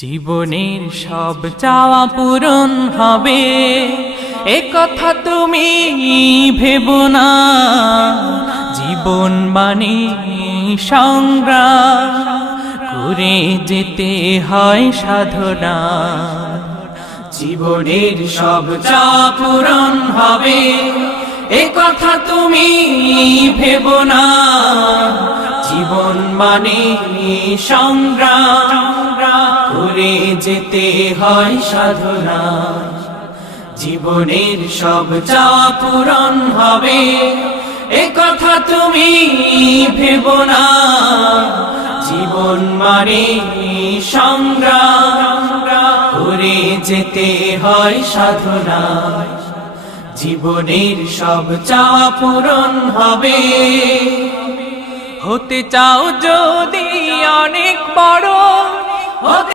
জীবনের সব চাওয়া পূরণ হবে এ কথা তুমি ভেবো না। জীবন মানে সংগ্রাম করে যেতে হয় সাধনা। জীবনের সব চাওয়া পূরণ হবে এ কথা তুমি ভেবো না। জীবন মানে সংগ্রাম করে যেতে হয় সাধনা। জীবনের সব চাওয়া পূরণ হবে এ কথা তুমি ভেবো না। জীবন মানে সংগ্রাম করে যেতে হয় সাধনা। জীবনের সব চাওয়া পূরণ হবে। হতে চাও যদি অনেক বড়,